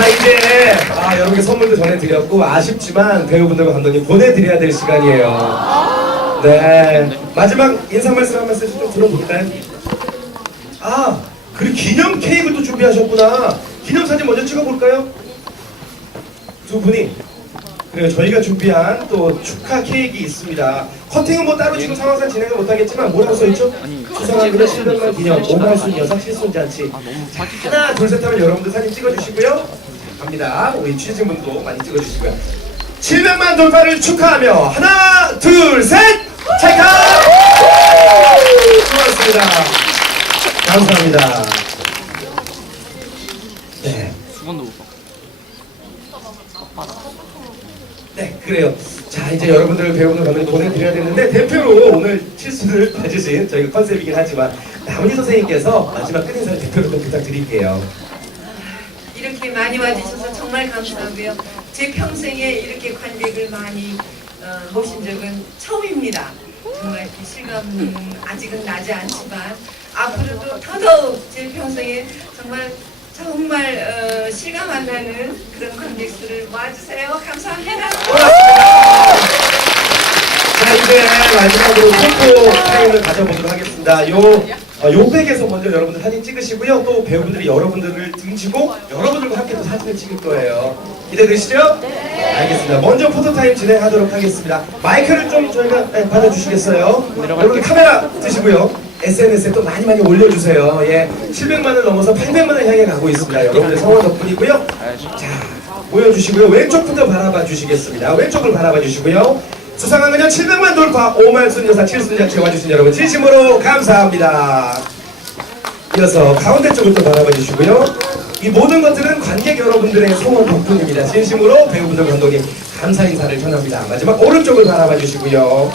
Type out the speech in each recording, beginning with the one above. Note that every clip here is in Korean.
자 이제 아, 여러분께 선물도 전해드렸고 아쉽지만 배우분들과 감독님 보내드려야 될 시간이에요. 네 마지막 인사 말씀 한 말씀 좀 들어볼까요? 아 그리고 기념 케이크도 준비하셨구나. 기념 사진 먼저 찍어볼까요? 두 분이 그리고 저희가 준비한 또 축하 케이크 있습니다. 커팅은 뭐 따로 지금 상황상 진행을 못하겠지만 뭐라고 써있죠? 수상한 그래 실명만 기념 오말순 여사 칠순 잔치 하나 둘 셋 하면 여러분들 사진 찍어주시고요. 갑니다. 우리 취재진 분도 많이 찍어주시고요. 700만 돌파를 축하하며 하나 둘셋 찰칵 고맙습니다. 감사합니다. 네. 수건도 못 봐. 네, 그래요. 자, 이제 여러분들 배우는 가면 보내드려야 되는데 대표로 오늘 실수를 봐주신 저희가 컨셉이긴 하지만 남은희 선생님께서 마지막 끝인사를 대표로 좀 부탁드릴게요. 이렇게 많이 와주셔서 정말 감사하고요. 제 평생에 이렇게 관객을 많이 어, 모신 적은 처음입니다. 정말 이렇게 실감은 아직은 나지 않지만 앞으로도 더더욱 제 평생에 정말 정말 어, 실감 안 나는 그런 관객들을 와주세요. 감사합니다. 자, 이제 마지막으로 포토 타임을 가져보도록 하겠습니다. 요, 어, 요 백에서 먼저 여러분들 사진 찍으시고요. 또 배우분들이 여러분들을 등지고 여러분들과 함께 또 사진을 찍을 거예요. 기대되시죠? 네. 알겠습니다. 먼저 포토 타임 진행하도록 하겠습니다. 마이크를 좀 저희가 네, 받아주시겠어요? 여러분 카메라 드시고요. SNS에 또 많이 많이 올려주세요. 예, 700만을 넘어서 800만을 향해 가고 있습니다. 여러분들 성원 덕분이고요. 자, 모여주시고요. 왼쪽부터 바라봐 주시겠습니다. 왼쪽을 바라봐 주시고요. 수상한 그녀 700만 돌파 오말순 여사 칠순잔치 와주신 여러분 진심으로 감사합니다. 이어서 가운데 또 바라봐 주시고요. 이 모든 것들은 관객 여러분들의 성원 덕분입니다. 진심으로 배우분들 감독님 감사 인사를 전합니다. 마지막 오른쪽을 바라봐 주시고요.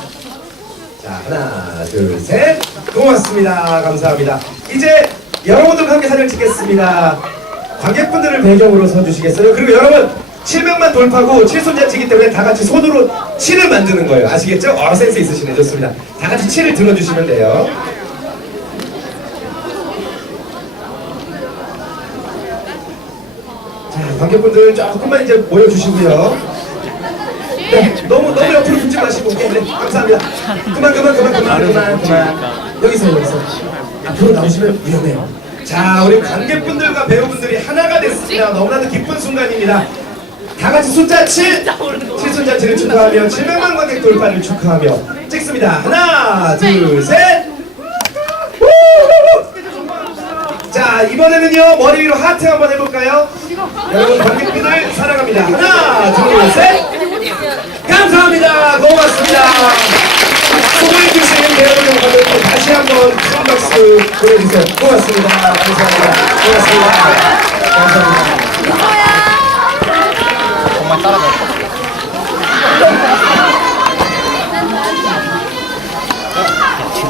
자 하나 둘 셋 고맙습니다. 감사합니다. 이제 여러분들과 함께 사진을 찍겠습니다. 관객분들을 배경으로 서주시겠어요? 그리고 여러분 700만 돌파고 칠손잔치기 때문에 다 같이 손으로 칠을 만드는 거예요. 아시겠죠? 어 센스 있으시네. 좋습니다. 다 같이 칠을 들어주시면 돼요. 자, 관객분들 조금만 이제 모여주시고요. 네, 너무 너무 옆으로 붙지 마시고, 네, 네, 감사합니다. 그만, 그만, 그만, 그만, 그만, 그만. 여기서 여기서 앞으로 나오시면 위험해요. 자, 우리 관객분들과 배우분들이 하나가 됐습니다. 너무나도 기쁜 순간입니다. 다 같이 숫자 7, 7순잔치를 축하하며 700만 관객 돌파를 축하하며 찍습니다. 하나, 둘, 셋. 우! 자 이번에는요 머리 위로 하트 한번 해볼까요? 여러분 관객분들 사랑합니다. 하나 둘 셋. 감사합니다. 고맙습니다. 수고해주신 배우분 감독님 다시 한번 큰 박수 보내주세요. 고맙습니다. 감사합니다. 고맙습니다. 감사합니다. 따라갈 거.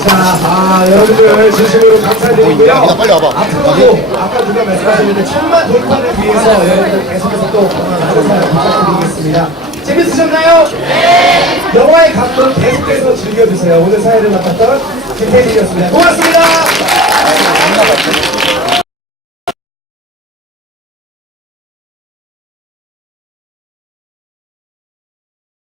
자, 아, 여러분들 진심으로 감사드리고요. 야, 빨리 와봐. 앞으로도 아까 누가 말씀하셨는데 천만 돌파를 위해서 여러분들 계속해서 또 많은 사랑 부탁드리겠습니다. 재밌으셨나요? 네. 영화의 감동 계속해서 즐겨주세요. 오늘 사회를 맡았던 김태진이었습니다. 고맙습니다.